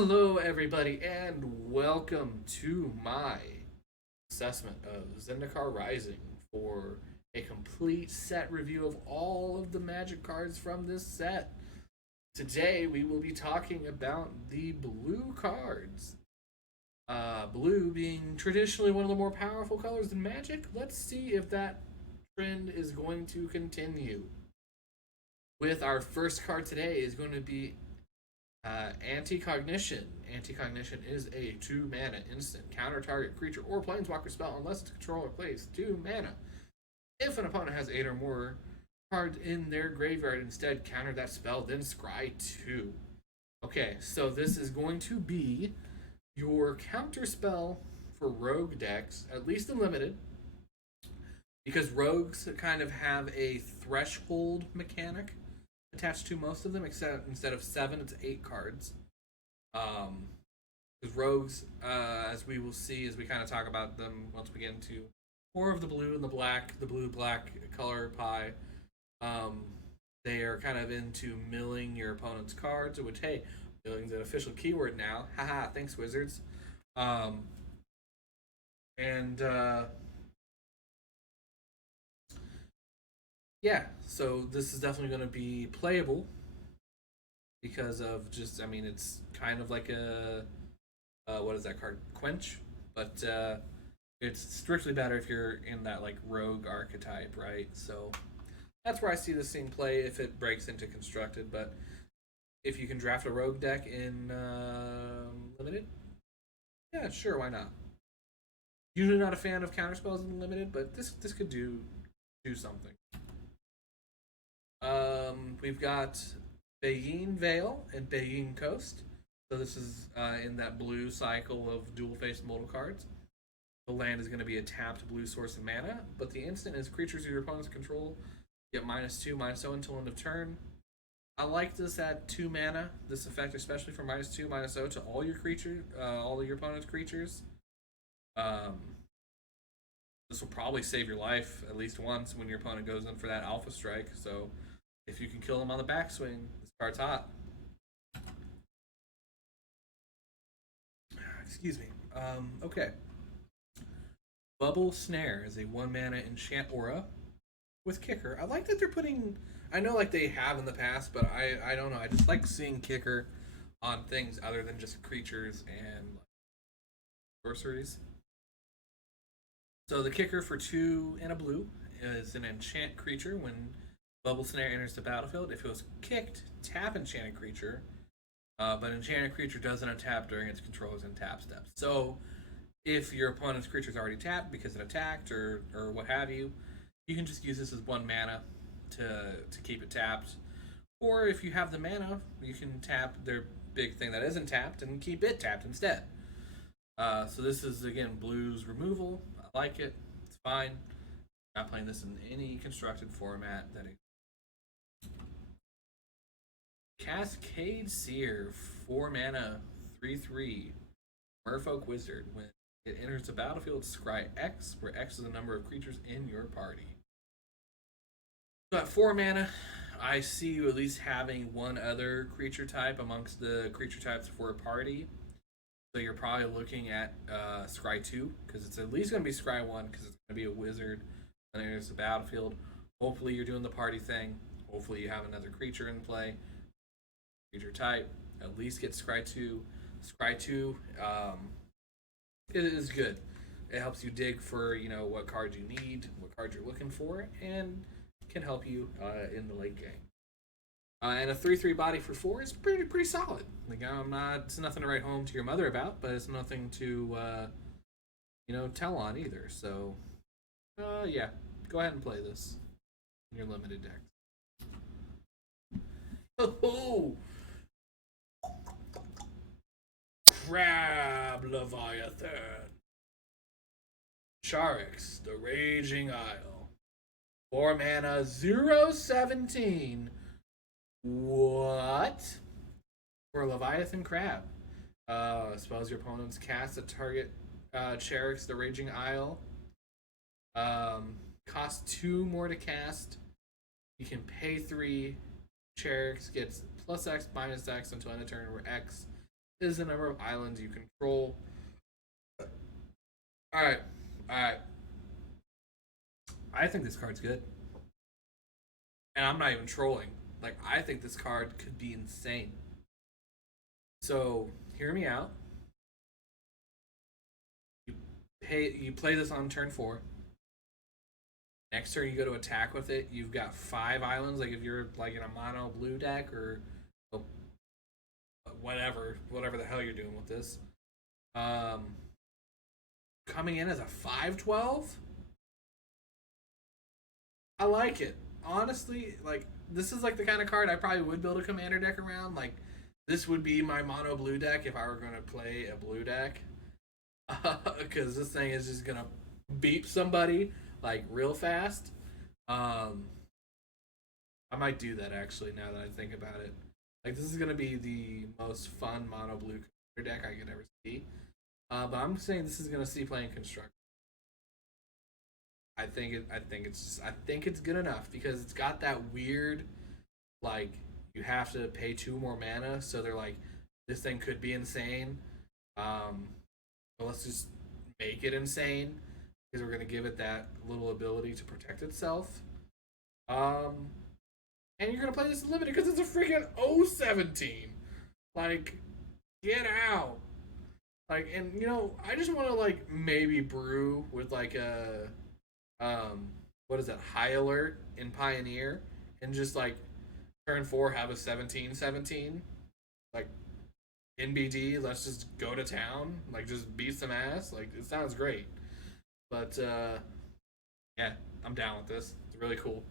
Hello, everybody, and welcome to my assessment of Zendikar Rising for a complete set review of all of the magic cards from this set. Today, we will be talking about the blue cards. Blue being traditionally one of the more powerful colors in Magic. Let's see if that trend is going to continue. With our first card today is going to be Anti-Cognition. Anti-Cognition is a 2 mana instant. Counter target creature or planeswalker spell unless its controller plays 2 mana. If an opponent has 8 or more cards in their graveyard, instead counter that spell, then scry 2. Okay, so this is going to be your counter spell for rogue decks, at least in limited, because rogues kind of have a threshold mechanic attached to most of them, except instead of 7, it's 8 cards. Because rogues, as we will see as we kind of talk about them once we get into more of the blue and the blue black color pie, they are kind of into milling your opponent's cards, which, hey, milling's an official keyword now. Haha, thanks, Wizards. And yeah, so this is definitely going to be playable because of just, I mean, it's kind of like a what is that card? Quench, but it's strictly better if you're in that like rogue archetype, right? So that's where I see this thing play if it breaks into constructed. But if you can draft a rogue deck in limited, yeah, sure, why not? Usually not a fan of counterspells in limited, but this could do something. We've got Bayin Vale and Bayin Coast. So this is in that blue cycle of dual-faced modal cards. The land is going to be a tapped blue source of mana, but the instant is creatures of your opponent's control get -2, -0 until end of turn. I like this at 2 mana. This effect, especially for -2, -0 to all your all of your opponent's creatures. This will probably save your life at least once when your opponent goes in for that alpha strike. So if you can kill them on the backswing, this card's hot. Excuse me. Okay. Bubble Snare is a 1 mana enchant aura with kicker. I like that they're putting. I know like they have in the past, but I don't know. I just like seeing kicker on things other than just creatures and sorceries. So the kicker for 2 and a blue is an enchant creature. When Bubble Snare enters the battlefield, if it was kicked, tap enchanted creature. But enchanted creature doesn't untap during its controller's untap steps. So if your opponent's creature is already tapped because it attacked or what have you, you can just use this as 1 mana to keep it tapped. Or if you have the mana, you can tap their big thing that isn't tapped and keep it tapped instead. So this is, again, blue's removal. I like it. It's fine. Not playing this in any constructed format that Cascade Seer, 4 mana, 3/3, Merfolk Wizard. When it enters the battlefield, scry X, where X is the number of creatures in your party. So at 4 mana, I see you at least having one other creature type amongst the creature types for a party. So you're probably looking at Scry 2, because it's at least going to be Scry 1, because it's going to be a wizard when it enters the battlefield. Hopefully you're doing the party thing. Hopefully you have another creature in play. Creature type, at least get Scry 2. Scry 2, it is good. It helps you dig for, what cards you need, what cards you're looking for, and can help you in the late game. And a 3/3 body for 4 is pretty solid. Like, it's nothing to write home to your mother about, but it's nothing to tell on either. So yeah, go ahead and play this in your limited deck. Oh, Crab Leviathan. Charix, the Raging Isle. 4 mana, 0/17. What? For Leviathan Crab. Spells your opponents cast a target Charix, the Raging Isle. Costs 2 more to cast. You can pay 3. Charix gets +X, -X until end of turn, where X is the number of islands you control. Alright, alright. I think this card's good. And I'm not even trolling. Like, I think this card could be insane. So, hear me out. You play this on turn 4. Next turn you go to attack with it. You've got 5 islands. Like if you're like in a mono blue deck or whatever the hell you're doing with this. Coming in as a 5/12. I like it. Honestly, like this is like the kind of card I probably would build a commander deck around. Like this would be my mono blue deck if I were going to play a blue deck. Because this thing is just gonna beep somebody like real fast. I might do that actually now that I think about it. Like this is gonna be the most fun mono blue deck I could ever see. But I'm saying this is gonna see playing construct. I think it's good enough because it's got that weird like you have to pay 2 more mana, so they're like this thing could be insane. But let's just make it insane because we're gonna give it that little ability to protect itself. And you're gonna play this limited because it's a freaking 017. Like, get out. Like, and you know, I just want to like maybe brew with like a what is that, high alert in Pioneer, and just like turn 4 have a 17/17. Like NBD, let's just go to town, like just beat some ass. Like it sounds great. But yeah, I'm down with this. It's really cool.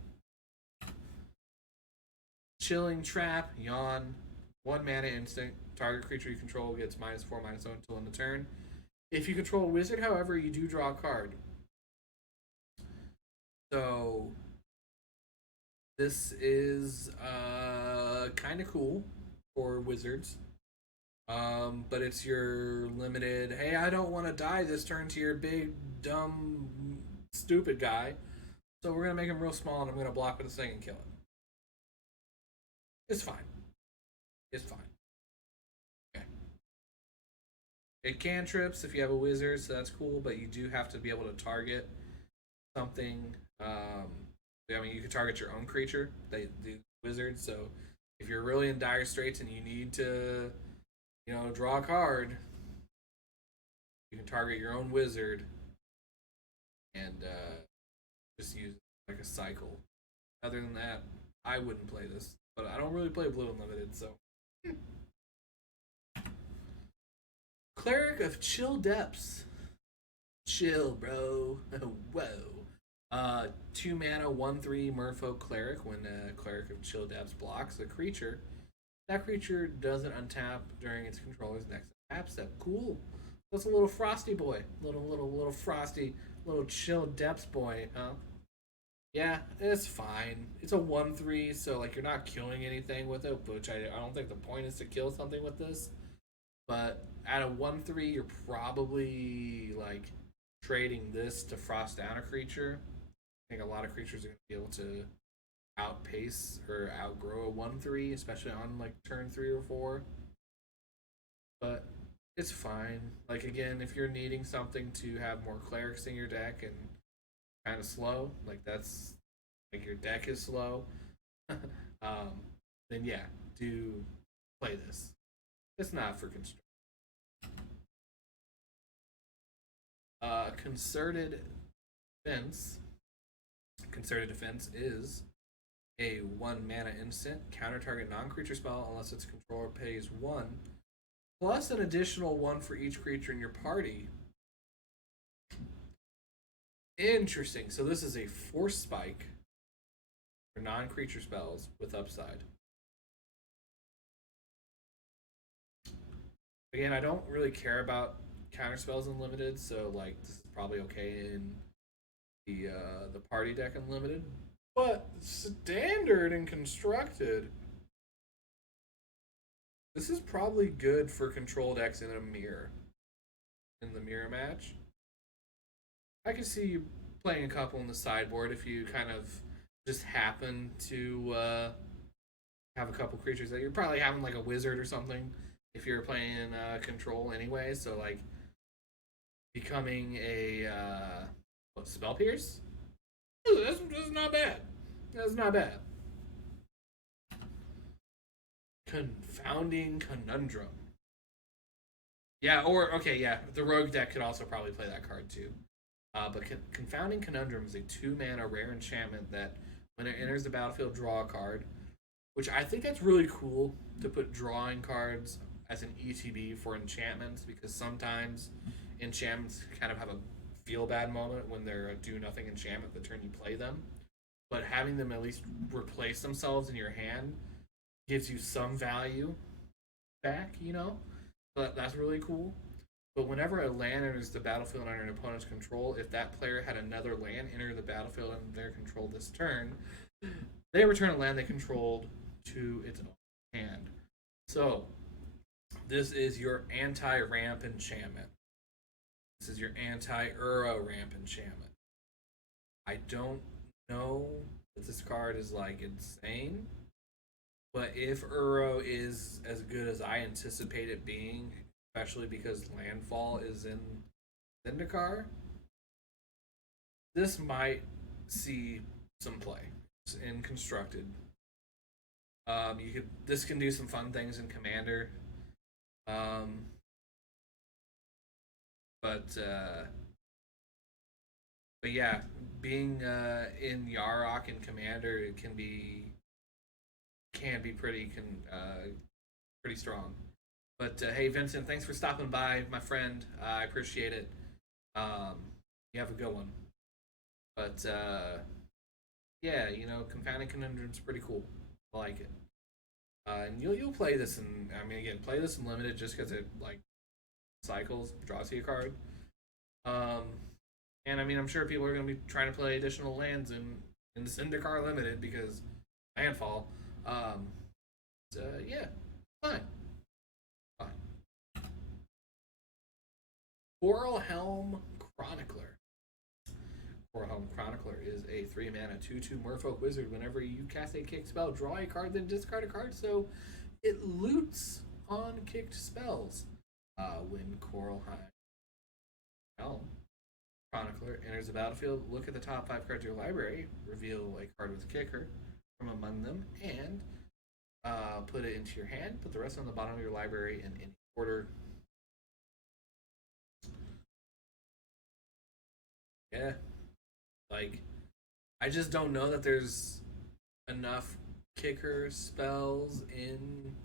Chilling Trap, Yawn, 1 mana instant. Target creature you control gets -4/-0 until end of turn. If you control a wizard, however, you do draw a card. So this is kind of cool for wizards. But it's your limited, hey, I don't want to die this turn to your big, dumb, stupid guy. So we're going to make him real small and I'm going to block with this thing and kill it. It's fine. It's fine. Okay. It cantrips if you have a wizard, so that's cool, but you do have to be able to target something. I mean, you can target your own creature, the wizard, so if you're really in dire straits and you need to, you know, draw a card, you can target your own wizard and just use it like a cycle. Other than that, I wouldn't play this, but I don't really play Blue Unlimited, so. Cleric of Chill Depths. Chill, bro. Whoa. 2 mana, 1/3 Merfolk Cleric. When a Cleric of Chill Depths blocks a creature, that creature doesn't untap during its controller's next tap step. Cool. That's a little frosty boy. Little frosty, little Chill Depths boy, huh? Yeah, it's fine. It's a 1/3, so like you're not killing anything with it, which I don't think the point is to kill something with this. But at a 1/3, you're probably like trading this to frost down a creature. I think a lot of creatures are going to be able to outpace or outgrow a 1/3, especially on like turn 3 or 4. But it's fine. Like again, if you're needing something to have more clerics in your deck and kind of slow, like that's like your deck is slow, then yeah, do play this. It's not for construct. Concerted Defense. Concerted Defense is a 1 mana instant. Counter target non-creature spell unless its controller pays 1, plus an additional 1 for each creature in your party. Interesting. So this is a force spike for non-creature spells with upside. Again, I don't really care about counter spells in limited, so like this is probably okay in the party deck in limited. But standard and constructed, this is probably good for control decks in a mirror. In the mirror match, I can see you playing a couple in the sideboard if you kind of just happen to have a couple creatures that you're probably having like a wizard or something. if you're playing control anyway. So like becoming a spell pierce. Ooh, that's not bad. That's not bad. Confounding Conundrum. Yeah, or okay, yeah, the rogue deck could also probably play that card too. But Confounding Conundrum is a 2-mana rare enchantment that, when it enters the battlefield, draw a card. Which I think that's really cool to put drawing cards as an ETB for enchantments, because sometimes enchantments kind of have a feel bad moment when they're a do nothing enchantment the turn you play them. But having them at least replace themselves in your hand gives you some value back, you know? So that's really cool. But whenever a land enters the battlefield under an opponent's control, if that player had another land enter the battlefield under their control this turn, they return a land they controlled to its own hand. So, this is your anti-ramp enchantment. This is your anti-Uro ramp enchantment. I don't know that this card is like insane, but if Uro is as good as I anticipate it being, especially because landfall is in Zendikar, this might see some play in constructed. This can do some fun things in Commander, but yeah, being in Yarok and Commander, it can be pretty strong. But hey, Vincent, thanks for stopping by, my friend. I appreciate it. You have a good one. But yeah, Confounding Conundrum's pretty cool. I like it. And you'll play this play this in limited just because it like cycles, draws you a card. And I'm sure people are going to be trying to play additional lands in the Zendikar limited because landfall. Yeah, fine. Coral Helm Chronicler. Coral Helm Chronicler is a 3-mana 2/2 Merfolk wizard. Whenever you cast a kick spell, draw a card, then discard a card, so it loots on kicked spells. When Coral Helm Chronicler enters the battlefield, look at the top 5 cards of your library, reveal a card with a kicker from among them, and put it into your hand. Put the rest on the bottom of your library in any order. Yeah. Like, I just don't know that there's enough kicker spells in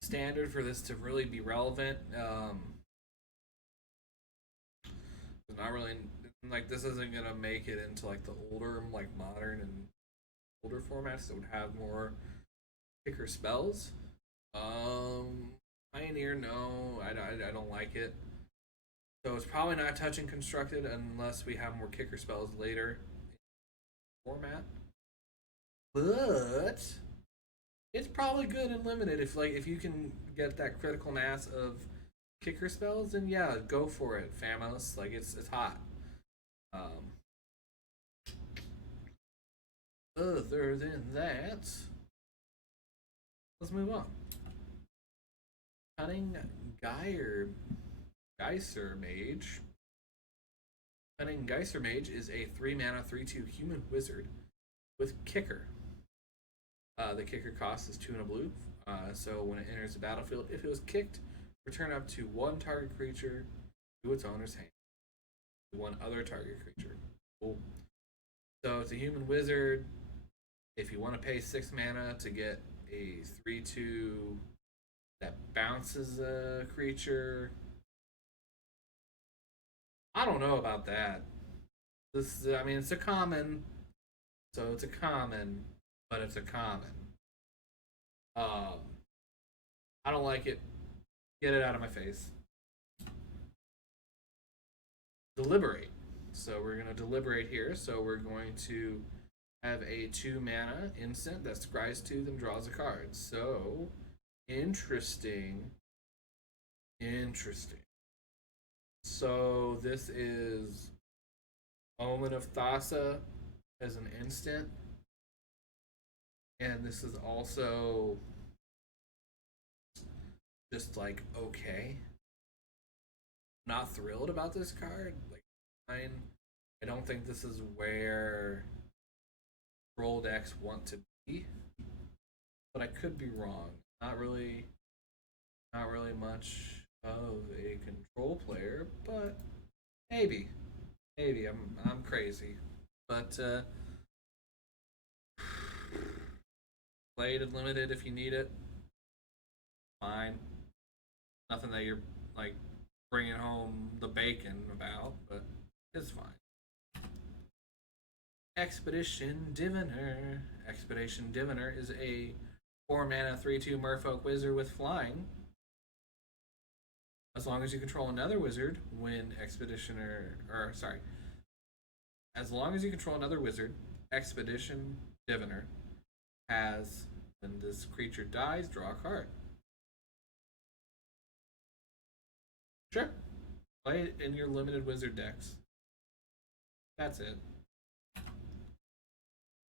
standard for this to really be relevant. It's not really, like, this isn't gonna make it into like the older, like modern and older formats that would have more kicker spells. Pioneer, no, I don't like it. So it's probably not touching constructed unless we have more kicker spells later in format. But it's probably good and limited if you can get that critical mass of kicker spells, then yeah, go for it, Famos. Like it's hot. Other than that, let's move on. Cunning Geyser Mage. Cunning Geyser Mage is a 3-mana 3/2 human wizard with kicker. The kicker cost is 2 and a blue. So when it enters the battlefield, if it was kicked, return up to 1 target creature to its owner's hand. 1 other target creature. Cool. So it's a human wizard. If you want to pay 6 mana to get a 3/2 that bounces a creature, I don't know about that. It's a common, so it's a common, but it's a common. I don't like it. Get it out of my face. Deliberate. So we're gonna deliberate here. So we're going to have a 2-mana instant that scries 2, then draws a card. So interesting. So this is Omen of Thassa as an instant. And this is also just like okay. Not thrilled about this card. Like, fine. I don't think this is where troll decks want to be, but I could be wrong. Not really much of a control player, but maybe, I'm crazy, but play it limited if you need it. Fine. Nothing that you're like bringing home the bacon about, but it's fine. Expedition Diviner. Expedition Diviner is a 4-mana 3/2 Merfolk wizard with flying. As long as you control another wizard, when as long as you control another wizard, Expedition Diviner has, when this creature dies, draw a card. Sure. Play it in your limited wizard decks. That's it.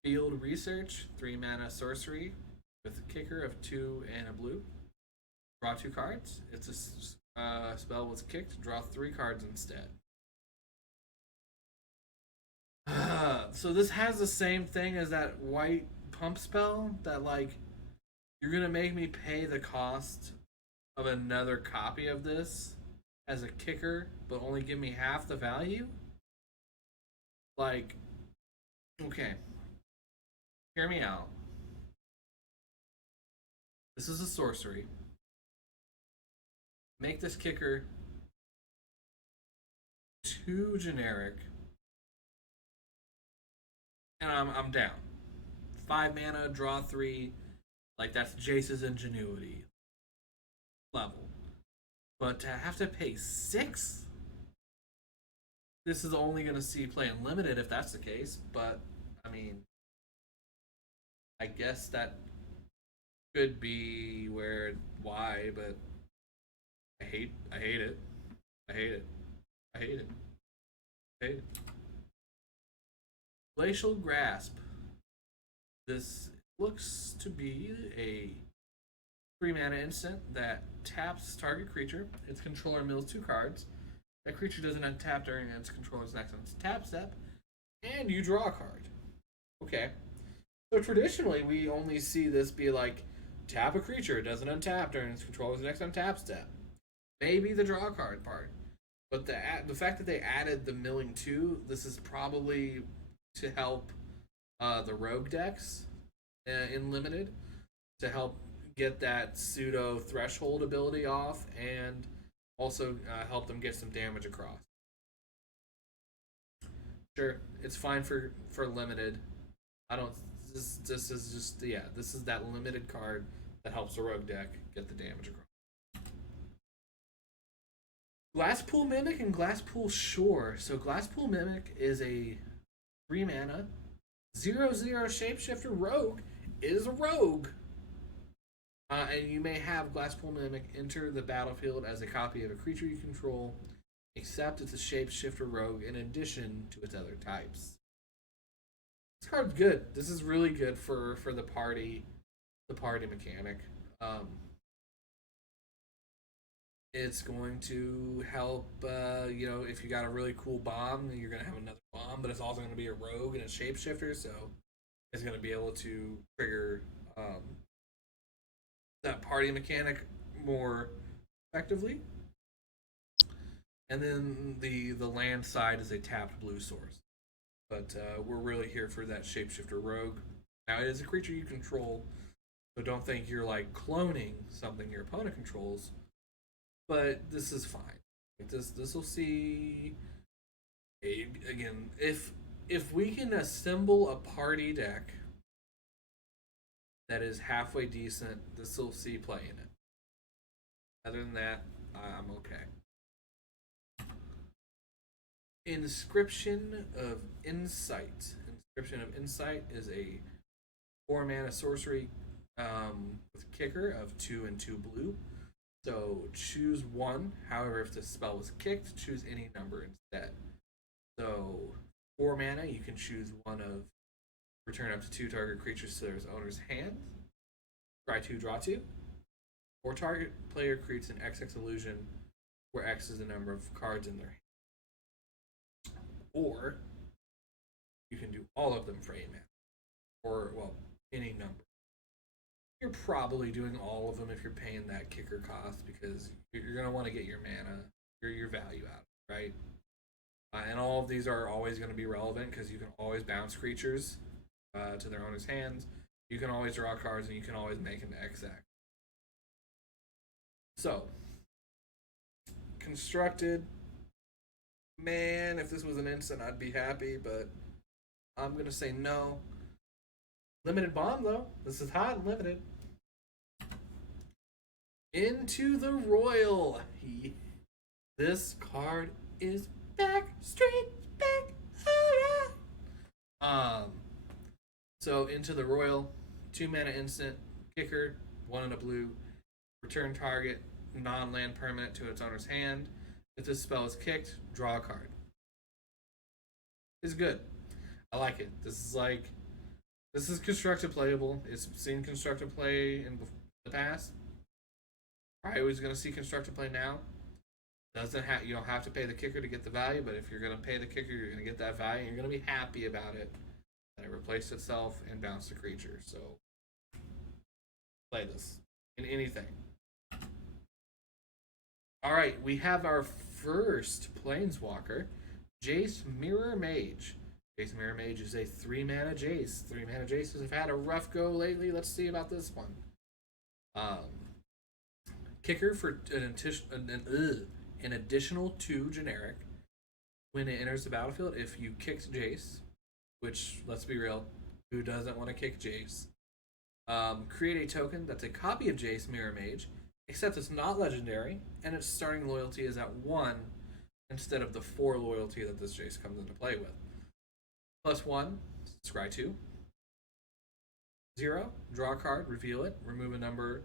Field Research, 3-mana sorcery with a kicker of 2 and a blue. Draw 2 cards. It's a spell was kicked. Draw 3 cards instead. So this has the same thing as that white pump spell that, like, you're gonna make me pay the cost of another copy of this as a kicker, but only give me half the value? Like, okay. Hear me out. This is a sorcery. Make this kicker too generic. And I'm down. 5 mana, draw 3. Like, that's Jace's ingenuity level. But to have to pay 6? This is only going to see play unlimited if that's the case. But, I mean, I guess that could be why, but I hate it. I hate it. I hate it. I hate it. Glacial Grasp. This looks to be a 3-mana instant that taps target creature. Its controller mills 2 cards. That creature doesn't untap during its controller's next on its tap step, and you draw a card. Okay. So traditionally, we only see this be like, tap a creature, it doesn't untap during its controller's next untap step. Maybe the draw card part. But the fact that they added the milling 2, this is probably to help the rogue decks in limited, to help get that pseudo threshold ability off, and also help them get some damage across. Sure, it's fine for limited. I don't. This is just this is that limited card that helps the rogue deck get the damage across. Glasspool Mimic and Glasspool Shore. So Glasspool Mimic is a 3-mana 0/0 Shapeshifter Rogue. It is a rogue. And you may have Glasspool Mimic enter the battlefield as a copy of a creature you control, except it's a Shapeshifter Rogue in addition to its other types. This card's good. This is really good for the party mechanic. It's going to help, if you got a really cool bomb, you're going to have another bomb, but it's also going to be a rogue and a shapeshifter, so it's going to be able to trigger that party mechanic more effectively. And then the land side is a tapped blue source. But we're really here for that shapeshifter rogue. Now, it is a creature you control, so don't think you're like cloning something your opponent controls. But this is fine. This will see. Again, if we can assemble a party deck that is halfway decent, this will see play in it. Other than that, I'm okay. Inscription of Insight. Inscription of Insight is a 4-mana sorcery with kicker of 2 and 2 blue. So choose one. However, if the spell was kicked, choose any number instead. So 4 mana, you can choose one of return up to 2 target creatures to their owner's hand. Try 2, draw 2. or target player creates an XX illusion where X is the number of cards in their hand. Or you can do all of them for 8 mana. Or, well, any number. You're probably doing all of them if you're paying that kicker cost because you're going to want to get your mana, your value out, right? And all of these are always going to be relevant because you can always bounce creatures to their owner's hands. You can always draw cards and you can always make an XX. So, constructed. Man, if this was an instant, I'd be happy, but I'm going to say no. Limited bomb, though. This is hot and limited. Into the Royal. This card is back, straight back. So Into the Royal, 2 mana instant, kicker, 1 and a blue. Return target non-land permanent to its owner's hand. If this spell is kicked, draw a card. It's good. I like it. This is constructed playable. It's seen constructed play in the past. Probably always going to see constructed play now. You don't have to pay the kicker to get the value, but if you're going to pay the kicker, you're going to get that value. And you're going to be happy about it. That it replaced itself and bounced the creature. So play this in anything. All right, we have our first Planeswalker, Jace Mirror Mage. Jace Mirror Mage is a 3-mana Jace. 3-mana Jaces have had a rough go lately. Let's see about this one. Kicker for an additional 2 generic. When it enters the battlefield, if you kicked Jace, which, let's be real, who doesn't want to kick Jace? Create a token that's a copy of Jace Mirror Mage, except it's not legendary, and its starting loyalty is at 1 instead of the 4 loyalty that this Jace comes into play with. +1, scry 2. 0, draw a card, reveal it, remove a number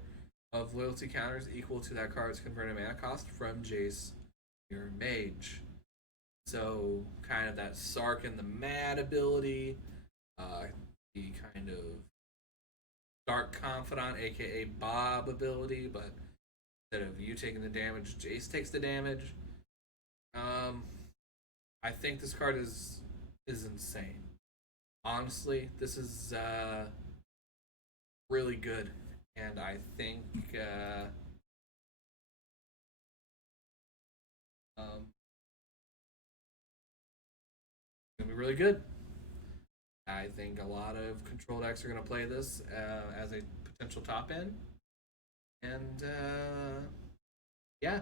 of loyalty counters equal to that card's converted mana cost from Jace Mirror Mage. So, kind of that Sark and the Mad ability, the kind of Dark Confidant, aka Bob ability, but instead of you taking the damage, Jace takes the damage. I think this card is insane. Honestly, this is really good, and I think gonna be really good. I think a lot of control decks are gonna play this as a potential top end, and yeah,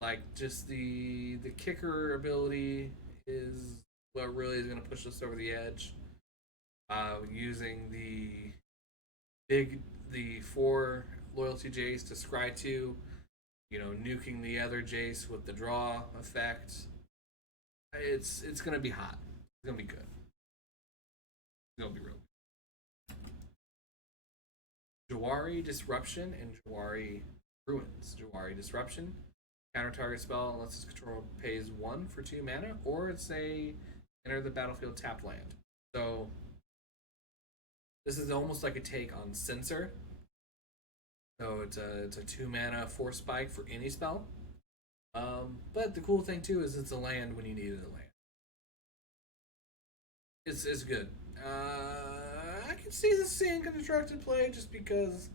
like just the kicker ability is what really is gonna push us over the edge. Using the 4 loyalty Jace to scry 2, nuking the other Jace with the draw effect. It's gonna be hot. It's gonna be good. It's gonna be real good. Jawari Disruption and Jawari Ruins. Jawari Disruption, counter target spell unless its controller pays 1 for 2 mana, or it's a enter the battlefield tapped land. So this is almost like a take on Censor. So it's a 2 mana 4 spike for any spell. But the cool thing too is it's a land when you needed a land. It's good. I can see this seeing constructed play just because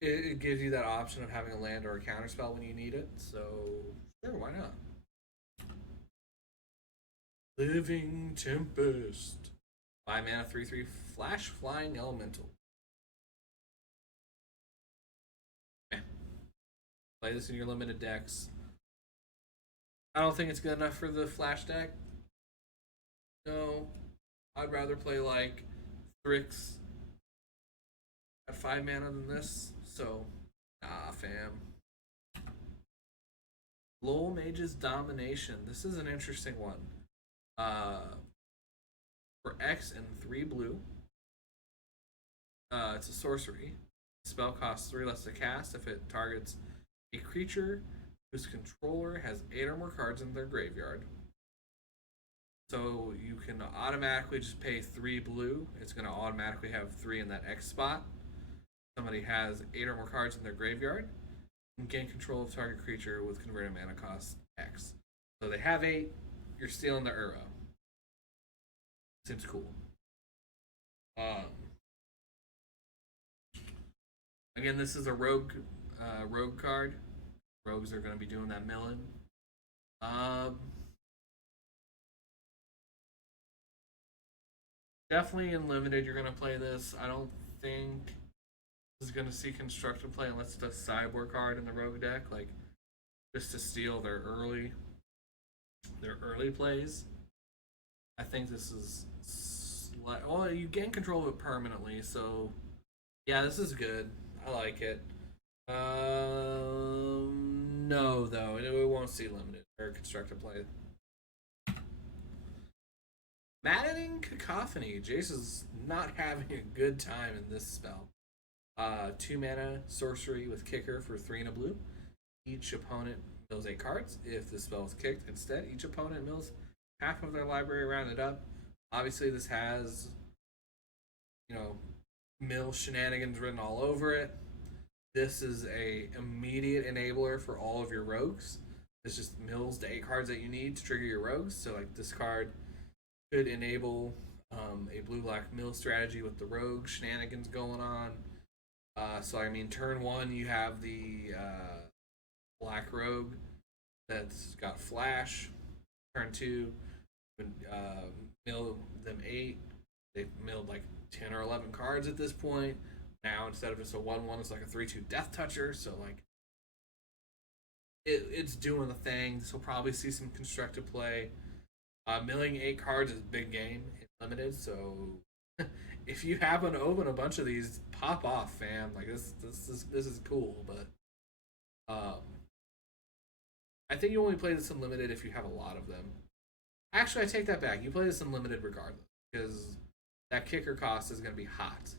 it gives you that option of having a land or a counter spell when you need it. So sure, why not? Living Tempest. 5 mana 3/3 flash flying elemental. Play this in your limited decks. I don't think it's good enough for the flash deck. No. I'd rather play like Thrix at 5 mana than this. So, nah, fam. Lowell Mage's Domination. This is an interesting one. For X and 3 blue, it's a sorcery. The spell costs 3 less to cast if it targets a creature whose controller has 8 or more cards in their graveyard. So you can automatically just pay 3 blue. It's going to automatically have 3 in that X spot. somebody has 8 or more cards in their graveyard, and gain control of target creature with converted mana cost X. So they have 8, you're stealing the Uro. Seems cool. Again, this is a rogue card. Rogues are going to be doing that milling. Definitely in limited, you're going to play this. I don't think this is going to see constructed play unless it's a sideboard card in the rogue deck, like just to steal their early plays. I think this is well, you gain control of it permanently, so yeah, this is good. I like it. No, though, it won't see limited or constructed play. Maddening Cacophony. Jace is not having a good time in this spell. 2 mana sorcery with kicker for 3 and a blue. Each opponent mills 8 cards. If the spell is kicked instead, each opponent mills half of their library rounded up. Obviously, this has, mill shenanigans written all over it. This is a immediate enabler for all of your rogues. This just mills the 8 cards that you need to trigger your rogues. So, like, this card could enable a blue-black mill strategy with the rogue shenanigans going on. So, I mean, turn 1, you have the black rogue that's got flash. Turn 2, mill them 8. They've milled like 10 or 11 cards at this point. Now, instead of just a 1/1, it's like a 3/2 Death Toucher. So, like, it's doing the thing. This will probably see some constructive play. Milling 8 cards is big game in limited, so if you happen to open a bunch of these, pop off, fam. Like, this is cool, but I think you only play this in limited if you have a lot of them. Actually, I take that back. You play this in limited regardless, because that kicker cost is going to be hot.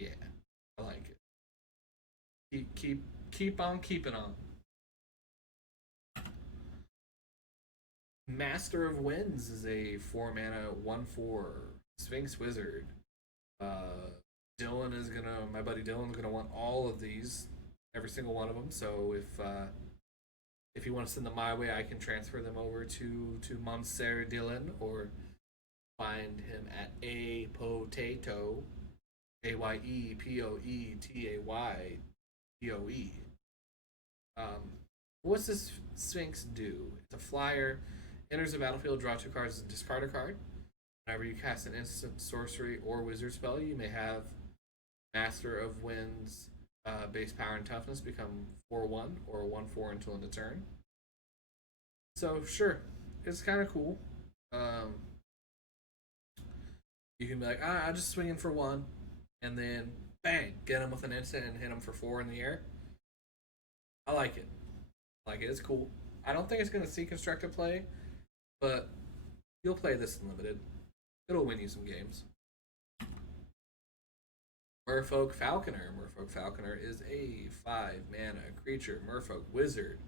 Yeah, I like it. Keep on keeping on. Master of Winds is a 4 mana 1/4 Sphinx Wizard. My buddy Dylan's gonna want all of these, every single one of them. So if you want to send them my way, I can transfer them over to Monsieur Dylan, or find him at A Potato, AYEPOETAYPOE. What's this Sphinx do? It's a flyer. Enters the battlefield, draw 2 cards, and discard a card. Whenever you cast an instant sorcery or wizard spell, you may have Master of Winds base power and toughness become 4/1 or 1/4 until end of turn. So sure, it's kind of cool. You can be like, I'm just swinging for 1, and then bang, get him with an instant and hit him for 4 in the air. I like it. It's cool. I don't think it's going to see constructive play, but you'll play this in limited. It'll win you some games. Merfolk Falconer. Merfolk Falconer is a 5 mana creature, Merfolk Wizard.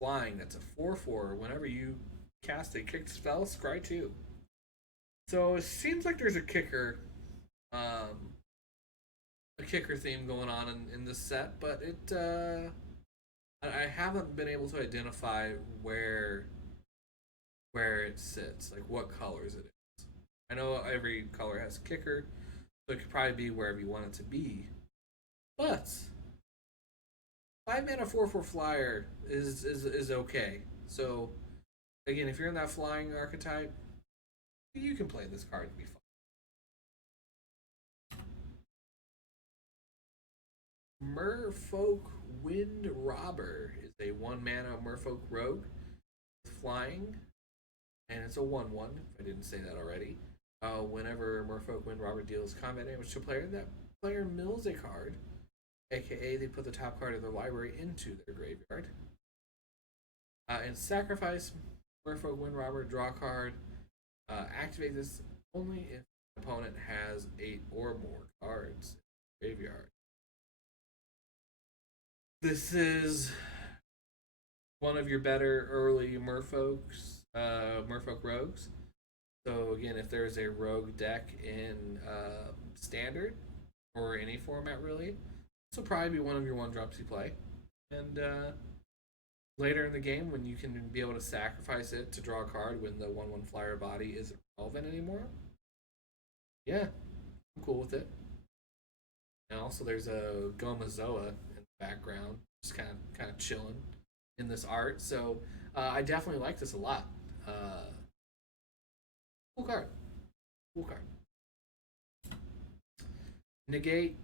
Flying, that's a 4/4. Whenever you cast a kicked spell, scry 2. So it seems like there's a kicker theme going on in this set, but I haven't been able to identify where it sits, like what colors it is. I know every color has kicker, so it could probably be wherever you want it to be. But 5 mana 4/4 flyer is okay. So again, if you're in that flying archetype, you can play this card and be fun. Merfolk Wind Robber is a 1 mana Merfolk Rogue with flying, and it's a 1/1. If I didn't say that already. Whenever Merfolk Wind Robber deals combat damage to a player, that player mills a card, aka they put the top card of their library into their graveyard. And sacrifice Merfolk Wind Robber, draw a card. Activate this only if the opponent has 8 or more cards in the graveyard. This is one of your better early Merfolk Rogues. So again, if there's a rogue deck in Standard, or any format really. This will probably be one of your 1-drops you play. And later in the game, when you can be able to sacrifice it to draw a card when the 1/1 flyer body isn't relevant anymore, yeah, I'm cool with it. And also, there's a Gomazoa in the background, just kind of chilling in this art. So I definitely like this a lot. Cool card. Cool card. Negate.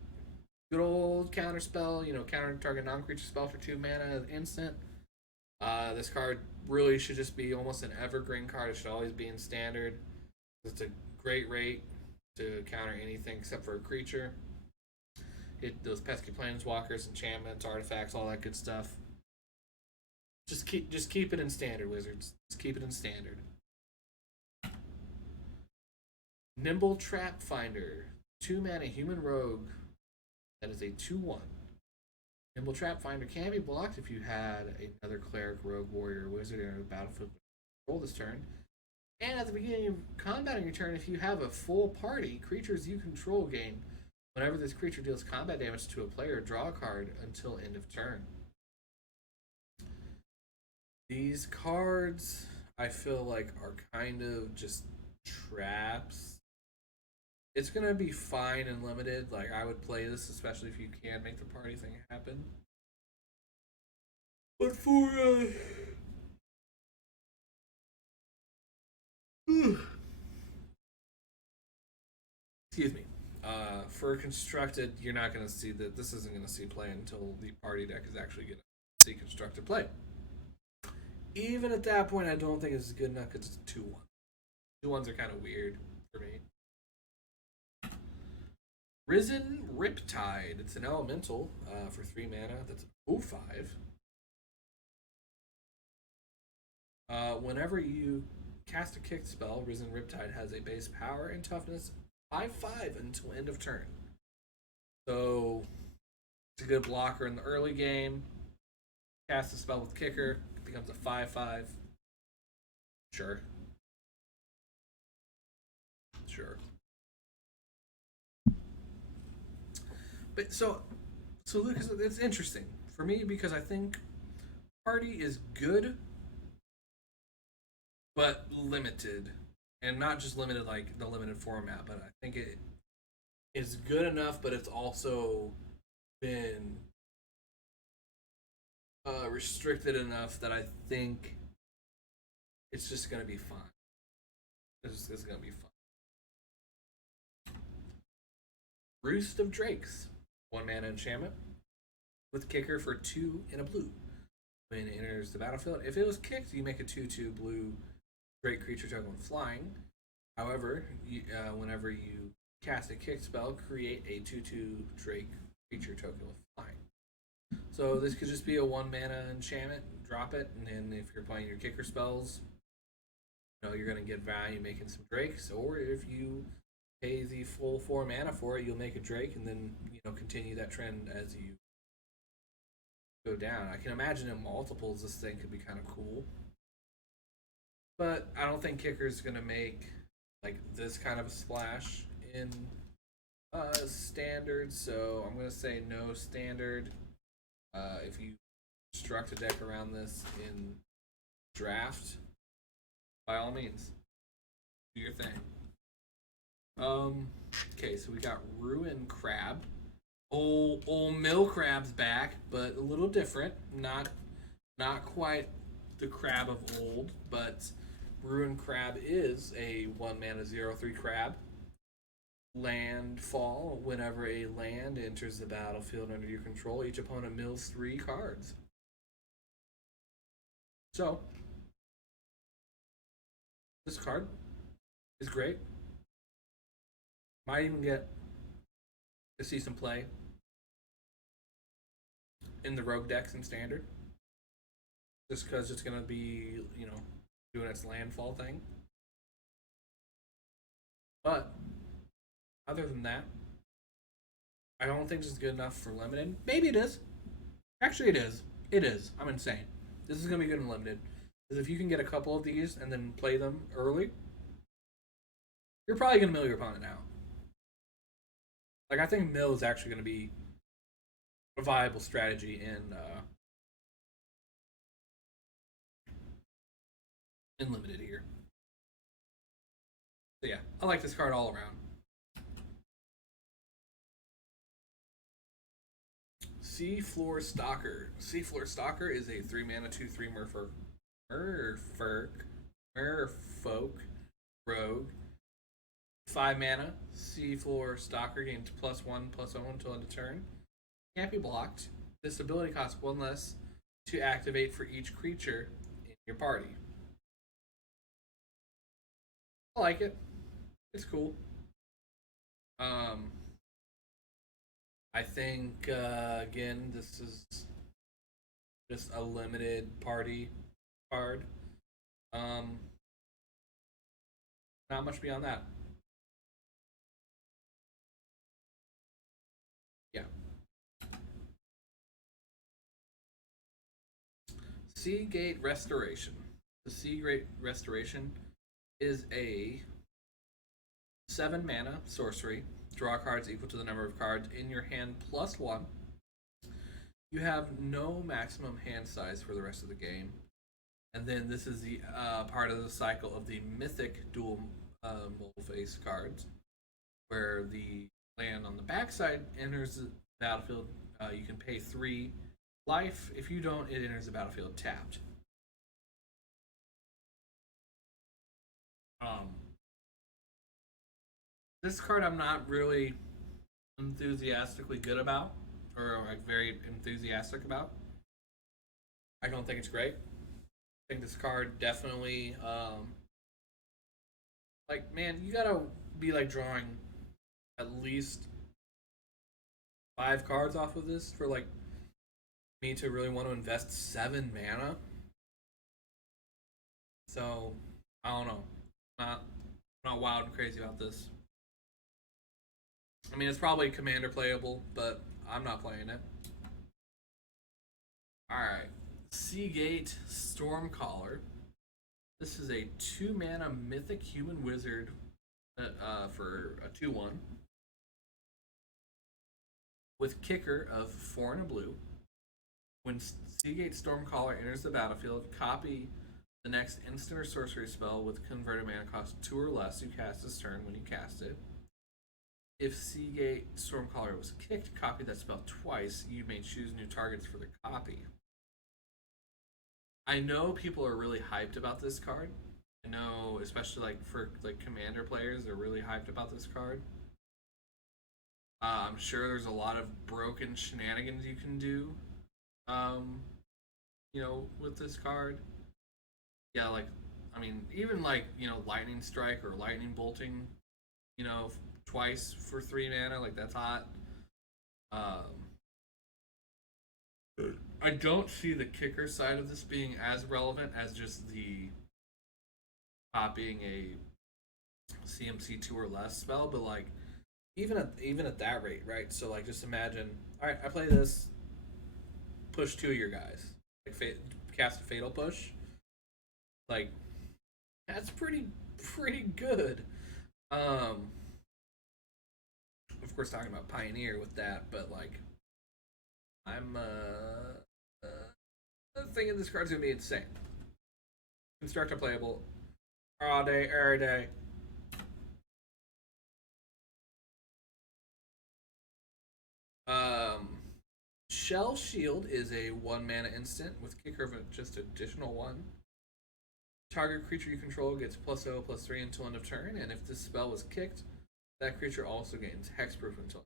Good old counter spell. Counter target non-creature spell for 2 mana instant. This card really should just be almost an evergreen card. It should always be in standard. It's a great rate to counter anything except for a creature. Hit those pesky planeswalkers, enchantments, artifacts, all that good stuff. Just keep it in standard, Wizards. Just keep it in standard. Nimble Trap Finder. 2 mana human rogue. That is a 2/1. Nimble Trap Finder can be blocked if you had another Cleric, Rogue, Warrior, Wizard in the battlefield control this turn. And at the beginning of combating your turn, if you have a full party, creatures you control gain. Whenever this creature deals combat damage to a player, draw a card until end of turn. These cards, I feel like, are kind of just traps. It's going to be fine and limited. Like, I would play this, especially if you can make the party thing happen. But for, excuse me. For constructed, you're not going to see that. This isn't going to see play until the party deck is actually going to see constructed play. Even at that point, I don't think it's good enough because it's a 2/1. 2/1s are kind of weird for me. Risen Riptide. It's an elemental for 3 mana. That's 0/5. Whenever you cast a kick spell, Risen Riptide has a base power and toughness 5/5 until end of turn. So it's a good blocker in the early game. Cast a spell with kicker, it becomes a 5/5. Sure. But so Lucas, it's interesting for me because I think party is good, but limited, and not just limited like the limited format. But I think it is good enough, but it's also been restricted enough that I think it's just gonna be fine. It's gonna be fun. Roost of Drakes. 1 mana enchantment with kicker for 2 and a blue. When it enters the battlefield, if it was kicked, you make a 2/2 blue Drake creature token with flying. However, whenever you cast a kick spell, create a 2/2 Drake creature token with flying. So this could just be a 1 mana enchantment, drop it, and then if you're playing your kicker spells, you're going to get value making some Drakes, or if you pay the full 4 mana for it, you'll make a Drake and then continue that trend as you go down. I can imagine in multiples this thing could be kind of cool, but I don't think Kicker's gonna make like this kind of a splash in standard, so I'm gonna say no standard. If you construct a deck around this in draft, by all means, do your thing. Okay, so we got Ruin Crab. Old Mill Crab's back, but a little different. Not quite the crab of old, but Ruin Crab is a 1 mana 0/3 crab. Landfall. Whenever a land enters the battlefield under your control, each opponent mills 3 cards. So this card is great. Might even get to see some play in the rogue decks in standard, just because it's going to be, doing its landfall thing. But other than that, I don't think this is good enough for limited. Maybe it is. Actually, it is. It is. I'm insane. This is going to be good in limited. Because if you can get a couple of these and then play them early, you're probably going to mill your opponent out. Like I think mill is actually going to be a viable strategy in limited here. So yeah, I like this card all around. Seafloor Stalker. Seafloor Stalker is a 3 mana 2/3 Merfolk Rogue. 5 mana. Seafloor Stalker gains +1/+0 until end of turn. Can't be blocked. This ability costs 1 less to activate for each creature in your party. I like it. It's cool. I think again this is just a limited party card. Um, Not much beyond that. Yeah. Seagate Restoration. The Seagate Restoration is a 7 mana sorcery. Draw cards equal to the number of cards in your hand +1. You have no maximum hand size for the rest of the game. And then this is the part of the cycle of the mythic dual mole face cards, where the land on the backside enters the battlefield. You can pay 3 life. If you don't, it enters the battlefield tapped. This card I'm not really enthusiastically good about, or like very enthusiastic about. I don't think it's great. I think this card definitely, like, man, you gotta be like drawing at least 5 cards off of this for like me to really want to invest 7 mana. So I don't know. Not wild and crazy about this. I mean, it's probably commander playable, but I'm not playing it. Alright. Seagate Stormcaller. This is a 2 mana mythic human wizard for a 2/1 with kicker of 4 and a blue. When Seagate Stormcaller enters the battlefield, copy the next instant or sorcery spell with converted mana cost 2 or less you cast this turn when you cast it. If Seagate Stormcaller was kicked, copy that spell twice. You may choose new targets for the copy. I know people are really hyped about this card. I know, especially like for like commander players, they're really hyped about this card. I'm sure there's a lot of broken shenanigans you can do, with this card. Yeah, like, I mean, even like lightning strike or lightning bolting, twice for 3 mana, like that's hot. I don't see the kicker side of this being as relevant as just the copying a CMC 2 or less spell, but like even at that rate, right? So like just imagine, all right, I play this, push 2 of your guys, like cast a fatal push, like that's pretty good. Of course, talking about Pioneer with that, but like I'm thinking this card's gonna be insane. Constructor playable all day, every day. Shell Shield is a 1 mana instant with kicker of just additional 1. Target creature you control gets +0/+3 until end of turn, and if this spell was kicked, that creature also gains hexproof until.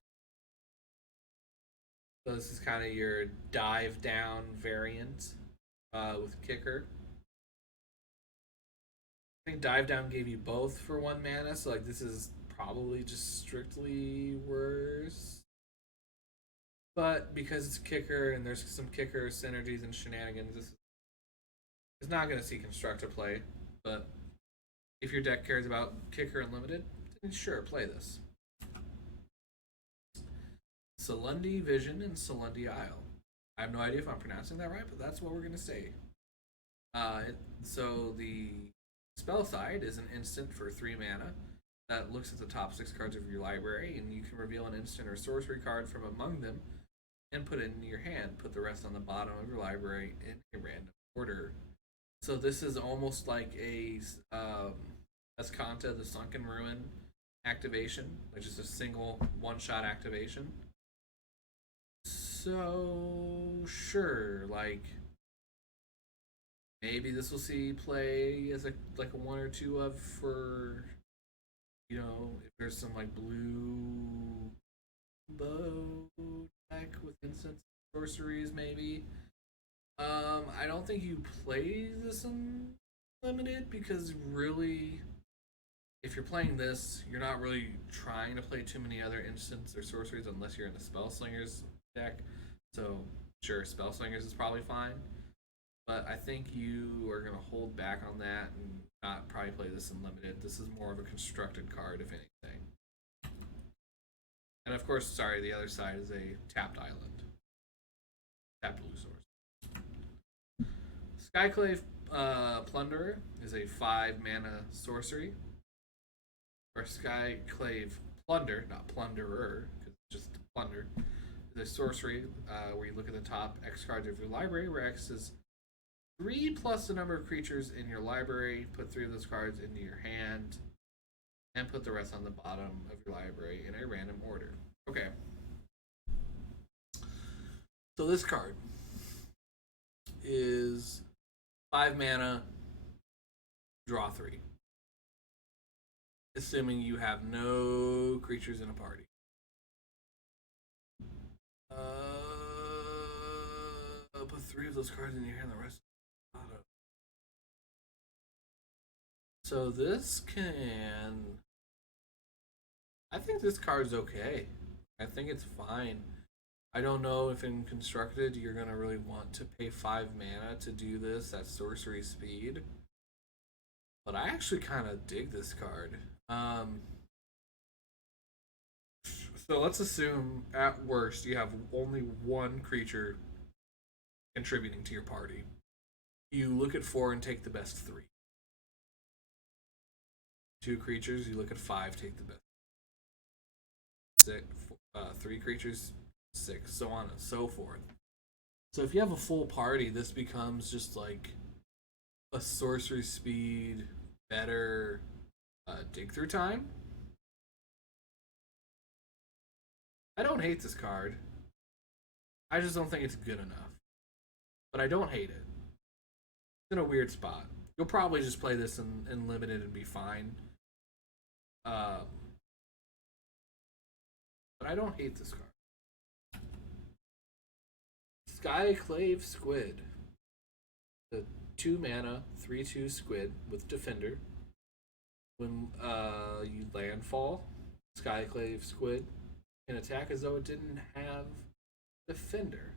So this is kind of your dive down variant with kicker. I think dive down gave you both for 1 mana, so like this is probably just strictly worse. But because it's kicker and there's some kicker synergies and shenanigans, this is not going to see constructor play. But if your deck cares about kicker unlimited, then sure, play this. Salundi Vision and Salundi Isle. I have no idea if I'm pronouncing that right, but that's what we're going to say. So the spell side is an instant for 3 mana. that looks at the top 6 cards of your library, and you can reveal an instant or sorcery card from among them and put it into your hand. Put the rest on the bottom of your library in a random order. So this is almost like a Escanta, the Sunken Ruin activation, which is a single one-shot activation. So sure, like maybe this will see play as a 1 or 2 of for, you know, if there's some like blue bow deck with instant sorceries maybe. I don't think you play this in limited because really, if you're playing this, you're not really trying to play too many other instants or sorceries unless you're in the Spellslingers deck. So sure, Spellslingers is probably fine, but I think you are gonna hold back on that and not probably play this in limited. This is more of a constructed card, if anything. And of course, sorry, the other side is a tapped island, tapped blue source. Skyclave Plunderer is a 5 mana sorcery. Or Skyclave Plunder, not Plunderer, because it's just plunder. Is a sorcery where you look at the top X cards of your library, where X is 3 plus the number of creatures in your library. Put 3 of those cards into your hand, and put the rest on the bottom of your library in a random order. Okay. So this card is 5 mana, draw 3. Assuming you have no creatures in a party. Put 3 of those cards in your hand, the rest auto. So this can... I think this card's okay. I think it's fine. I don't know if in Constructed you're going to really want to pay 5 mana to do this at sorcery speed. But I actually kind of dig this card. So let's assume at worst you have only 1 creature contributing to your party. You look at 4 and take the best 3. 2 creatures, you look at 5, take the best 6. 3 creatures, 6, so on and so forth. So if you have a full party, this becomes just like a sorcery speed, better dig through time. I don't hate this card. I just don't think it's good enough. But I don't hate it. It's in a weird spot. You'll probably just play this in limited and be fine. But I don't hate this card. Skyclave Squid. The 2 mana, 3/2 squid with Defender. When you landfall, Skyclave Squid can attack as though it didn't have Defender.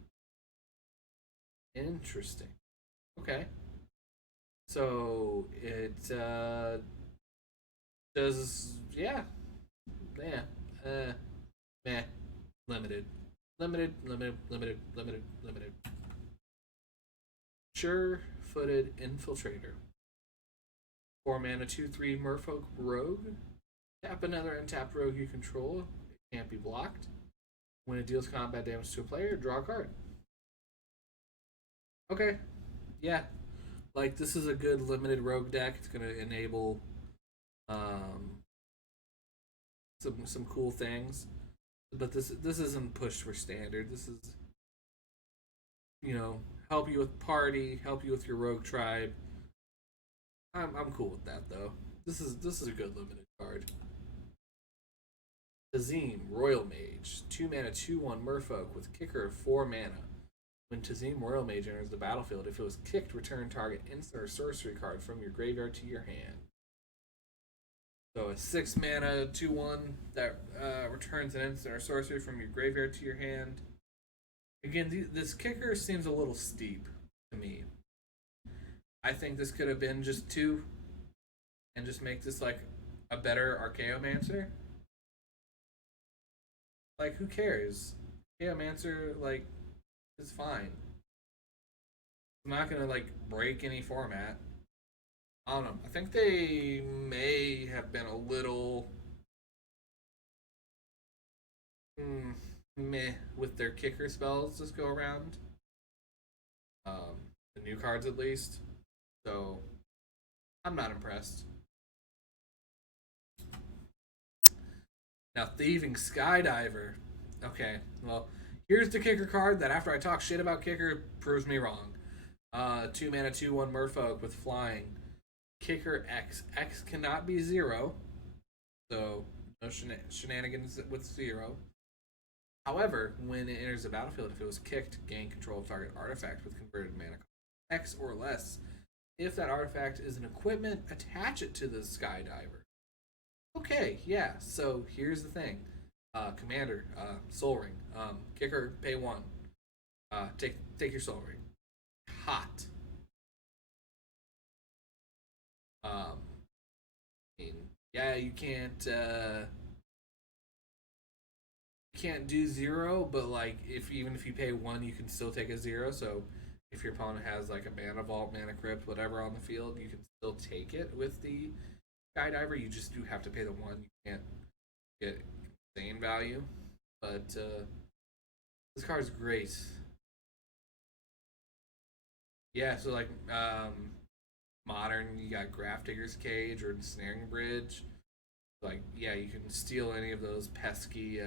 Interesting. Okay. So it does, yeah. Meh. Limited. Sure-footed Infiltrator. 4 mana, 2/3 Merfolk Rogue. Tap another untapped rogue you control. It can't be blocked. When it deals combat damage to a player, draw a card. Okay. Yeah. Like, this is a good limited rogue deck. It's going to enable some cool things. But this isn't pushed for standard. This is, you know, help you with party, help you with your rogue tribe. I'm cool with that though. This is a good limited card. Azim, Royal Mage, 2 mana, 2/1 Merfolk with kicker of 4 mana. When Azim Royal Mage enters the battlefield, if it was kicked, return target instant or sorcery card from your graveyard to your hand. So a 6 mana, 2/1 that returns an instant or sorcery from your graveyard to your hand. Again, this kicker seems a little steep to me. I think this could have been just 2 and just make this like a better Archaeomancer. Like, who cares? Archaeomancer, like, is fine. It's not gonna like break any format. I don't know. I think they may have been a little meh with their kicker spells this go around. The new cards at least. So I'm not impressed. Now, Thieving Skydiver. Okay, well, here's the kicker card that after I talk shit about kicker, proves me wrong. 2 mana, 2/1 Merfolk with flying. Kicker X. X cannot be 0. So, no shenanigans with 0. However, when it enters the battlefield, if it was kicked, gain control of target artifact with converted mana X or less. If that artifact is an equipment, attach it to the Skydiver. Okay, yeah, so here's the thing. Commander, Soul Ring. Kicker, pay 1. Take your Soul Ring. Hot. I mean, yeah, you can't do 0, but like even if you pay 1, you can still take a 0. So if your opponent has like a Mana Vault, Mana Crypt, whatever on the field, you can still take it with the Skydiver. You just do have to pay the 1. You can't get insane value, but this card's great. Yeah, so like modern, you got Grafdigger's Cage or Ensnaring Bridge. Like, yeah, you can steal any of those pesky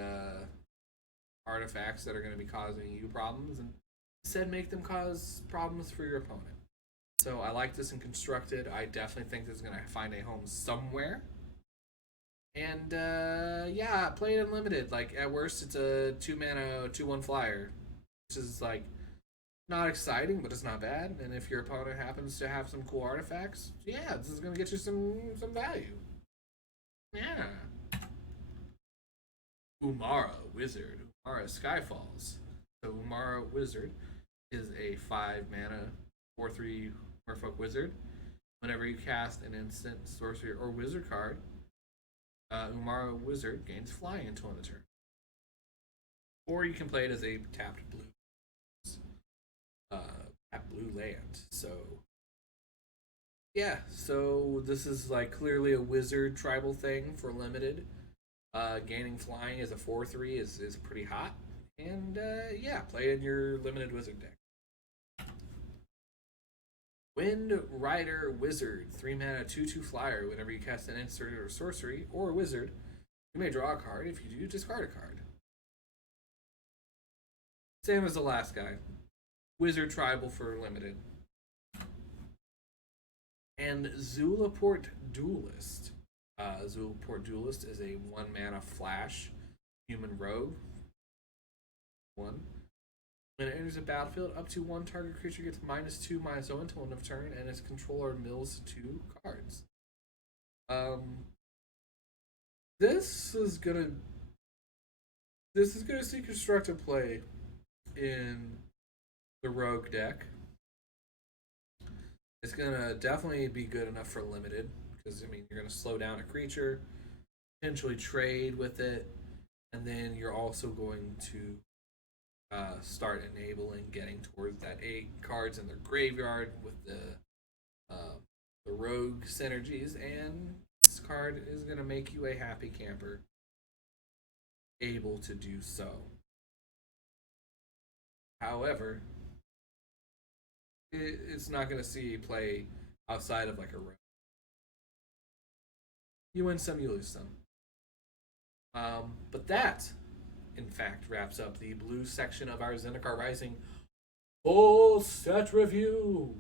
artifacts that are going to be causing you problems, and instead make them cause problems for your opponent. So I like this in Constructed. I definitely think this is going to find a home somewhere. And yeah, play it unlimited. Like, at worst, it's a 2 mana, 2/1 flyer, which is like not exciting, but it's not bad. And if your opponent happens to have some cool artifacts, yeah, this is gonna get you some value. Yeah. Umara Wizard. Umara Skyfalls. So Umara Wizard is a 5 mana 4/3 Merfolk Wizard. Whenever you cast an instant, sorcery, or wizard card, Umara Wizard gains flying until end of turn. Or you can play it as a tapped blue land. So yeah, so this is like clearly a wizard tribal thing for limited. Gaining flying as a 4/3 is pretty hot. And yeah, play in your limited wizard deck. Wind Rider Wizard, 3 mana 2/2 flyer. Whenever you cast an instant or sorcery or a wizard, you may draw a card. If you do, discard a card. Same as the last guy. Wizard tribal for limited. And Zulaport Duelist. Zulaport Duelist is a 1 mana flash human rogue. 1. When it enters the battlefield, up to 1 target creature gets -2/-0 until end of turn, and its controller mills 2 cards. This is gonna see constructive play in the rogue deck. It's gonna definitely be good enough for limited, because I mean you're gonna slow down a creature, potentially trade with it, and then you're also going to start enabling getting towards that 8 cards in their graveyard with the rogue synergies, and this card is gonna make you a happy camper, able to do so. However, it's not going to see play outside of like a round. You win some, you lose some. But that, in fact, wraps up the blue section of our Zendikar Rising full set review.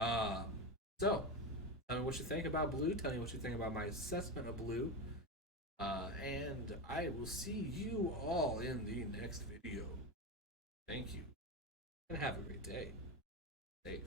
So, tell me what you think about blue. Tell me what you think about my assessment of blue. And I will see you all in the next video. Thank you. And have a great day. Safe.